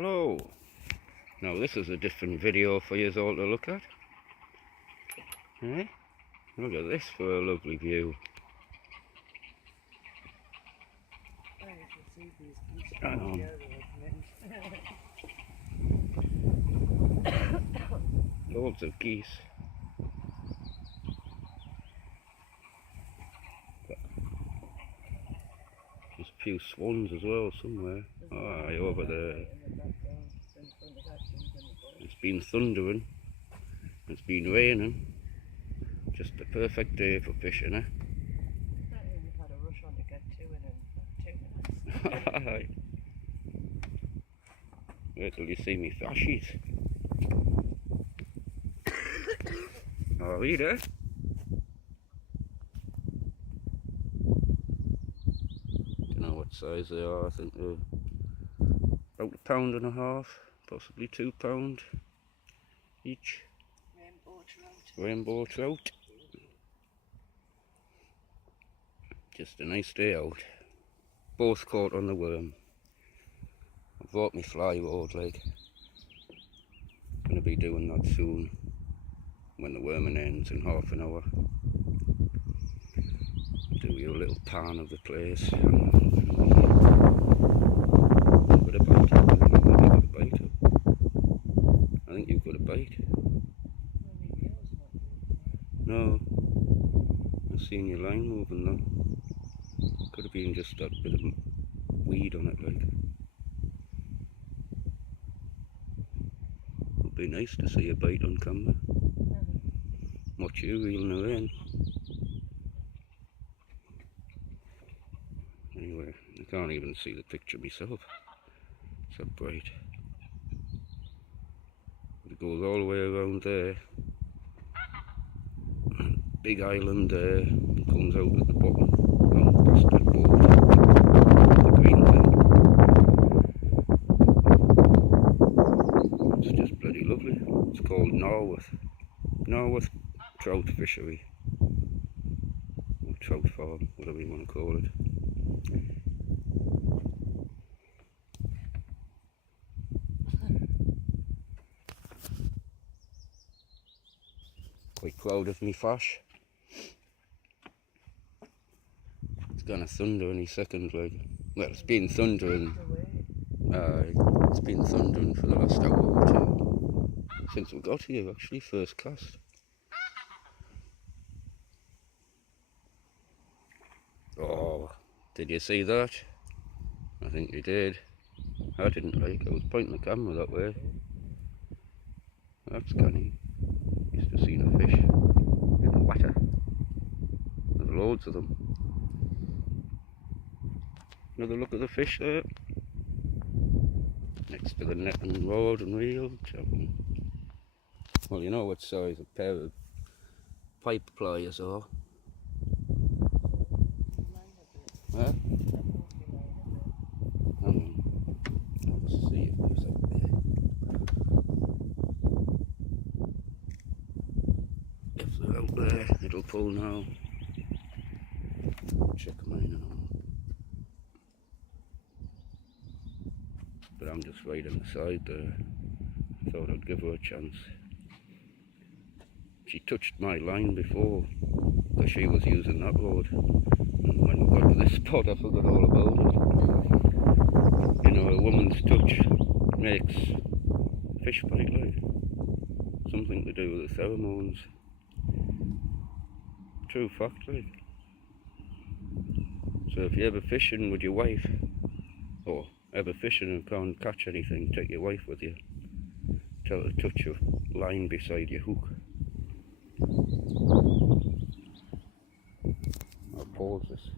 Hello. Now this is a different video for you all to look at. Eh? Look at this for a lovely view. Loads of geese. There's a few swans as well somewhere. Aye, over there. It's been thundering. It's been raining. Just the perfect day for fishing, eh? We've had a rush on to get to it in 2 minutes. Wait till you see me fashies. Oh, you there? Don't know what size they are. I think they're about £1.5 pounds, possibly £2 each. Rainbow trout. Rainbow trout. Just a nice day out. Both caught on the worm. I brought me fly rod, like. Gonna be doing that soon when the worming ends in half an hour. Do your little pan of the place. Got a bite. I think you've got a bite. No. I've seen your line moving though. Could have been just that bit of weed on it, like. Would be nice to see a bite on camera. Watch you reeling her in. Anyway, I can't even see the picture myself. It's so bright. It goes all the way around there. Big island there. Comes out at the bottom. Down past that board. The green thing. It's just bloody lovely. It's called Narworth. Narworth trout fishery. Or trout farm, whatever you want to call it. Quite proud of me fash. It's gonna thunder any second, like. Well, it's been thundering. It's been thundering for the last hour or two. Since we got here, actually, first cast. Oh, did you see that? I think you did. I didn't, like. I was pointing the camera that way. That's canny. Used to see a fish in the water. There's loads of them. Another look at the fish there. Next to the net and rod and reel. Well, you know what size a pair of pipe pliers are. Huh? Let's see if there's up there. If they're out there, it'll pull now. Check mine and all. But I'm just right on the side there. Thought I'd give her a chance. She touched my line before, because she was using that rod. And when we got to this spot, I forgot all about it. You know, a woman's touch makes fish bite, like. Something to do with the pheromones. True fact, like. So if you're ever fishing with your wife, or ever fishing and can't catch anything, take your wife with you. Tell her to touch your line beside your hook. I'll pause this.